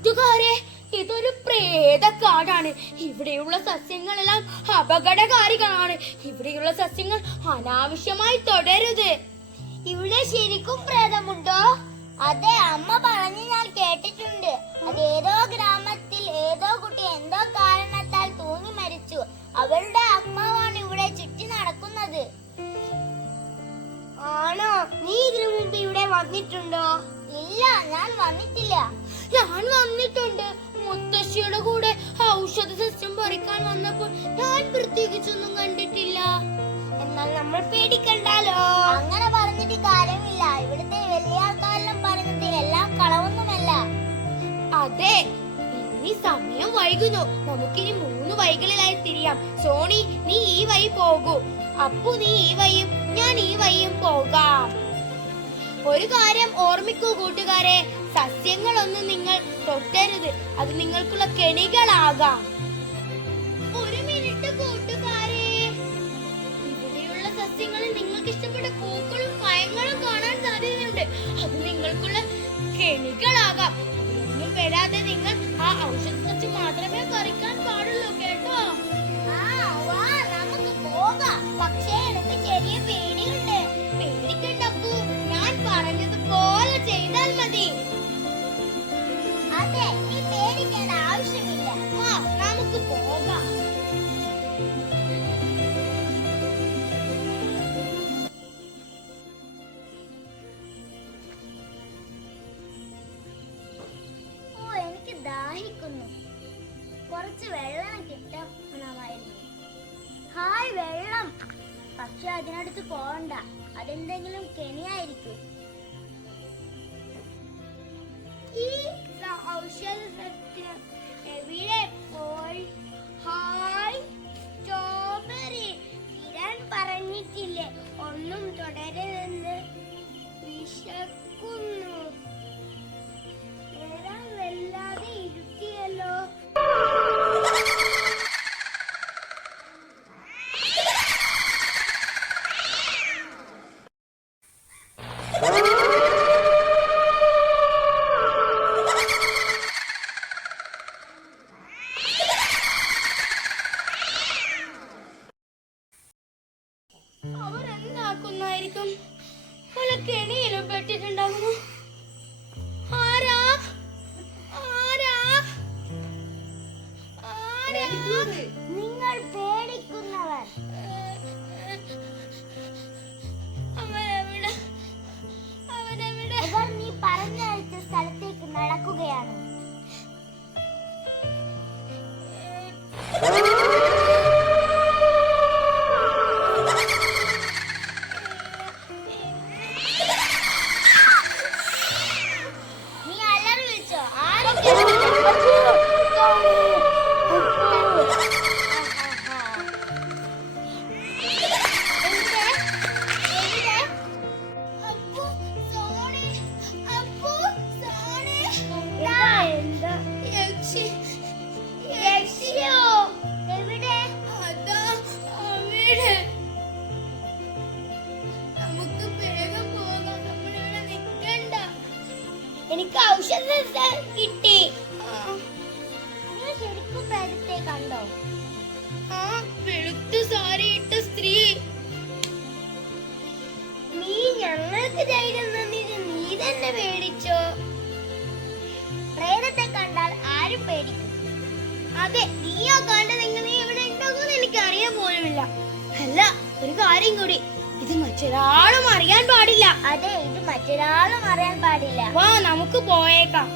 കൂട്ടുകാരെ ഇതൊരു പ്രേതക്കാടാണ്. ഇവിടെയുള്ള സസ്യങ്ങളെല്ലാം അപകടകാരികളാണ്. ഇവിടെയുള്ള സസ്യങ്ങൾ അനാവശ്യമായി തുടരുത്. ഇവിടെ ശരിക്കും പ്രേതമുണ്ടോ? അതെ അമ്മ പറഞ്ഞു ഞാൻ കേട്ടിട്ടുണ്ട്. അതേതോ ഗ്രാമത്തിൽ ഏതോ കുട്ടി എന്തോ കാരണത്താൽ തൂങ്ങി മരിച്ചു. അവളുടെ ആത്മാവാണ് ഇവിടെ ചുറ്റി നടക്കുന്നത്. ആണോ? നീ ഇതിനു മുമ്പ് ഇവിടെ വന്നിട്ടുണ്ടോ? ഇല്ല ഞാൻ വന്നിട്ടില്ല. ഞാൻ വന്നിട്ടുണ്ട്. മുത്തശ്ശിയുടെ കൂടെ ഔഷധ സസ്യം പറിക്കാൻ വന്നപ്പോൾ ഞാൻ പ്രത്യേകിച്ചൊന്നും കണ്ടിട്ടില്ല. എന്നാൽ നമ്മൾ പേടിക്കണ്ടല്ലോ. അങ്ങനെ പറഞ്ഞിട്ട് കാര്യമില്ല. ഇവിടുത്തെ വലിയ ആൾക്കാരെല്ലാം പറയുന്നത് എല്ലാം കളവൊന്നുമല്ല. അതെ ഇനി സമയം വൈകുന്നു. നമുക്കിനി മൂന്ന് വഴികളിലായി തിരിയാം. സോണി നീ ഈ വഴി പോകൂ. അപ്പു നീ ഈ വഴിയും ഞാൻ ഈ വഴിയും പോകാം. ഒരു കാര്യം ഓർമ്മിക്കൂ കൂട്ടുകാരെ. സസ്യങ്ങളൊന്നും നിങ്ങൾ തൊട്ടരുത്. അത് നിങ്ങൾക്കുള്ള കെണികളാകാം. ദാഹിക്കുന്നു കുറച്ച് വെള്ളം കിട്ടണമായിരുന്നു ഹായ് വെള്ളം. പക്ഷെ അതിനടുത്ത് പോകണ്ട. അതെന്തെങ്കിലും കെണിയായിരിക്കും. ഈ സ- എവിടെ പോയി? Hi strawberry. ഇടാൻ പറഞ്ഞിട്ടില്ലേ? ഒന്നും തുടരരുതെന്ന്. വിശക്കുന്നു അവരെന്താക്കുന്നായിരിക്കും വല്ല കെണിയിലും പെട്ടിട്ടുണ്ടാകുമോ എനിക്ക് ഔഷധം കിട്ടി നീ ശരിക്കും പ്രേതത്തെ കണ്ടോ? ആ വെളുത്ത സാരി ഇട്ട സ്ത്രീ. നീ ഞങ്ങൾക്ക് ധൈര്യം തന്നിട്ട് നീ തന്നെ പേടിച്ചോ? പ്രേതത്തെ കണ്ടാൽ ആരും പേടിക്കും. അതെ നീയാ കണ്ടത് എങ്ങനെ ഇവിടെ ഉണ്ടാകുമെന്ന് എനിക്ക് അറിയാൻ പോലുമില്ല. അല്ല ഒരു കാര്യം കൂടി. ഇത് മറ്റൊരാളും അറിയാൻ പാടില്ല. അതെ ഇത് മറ്റൊരാളും അറിയാൻ പാടില്ല. വാ നമുക്ക് പോയേക്കാം.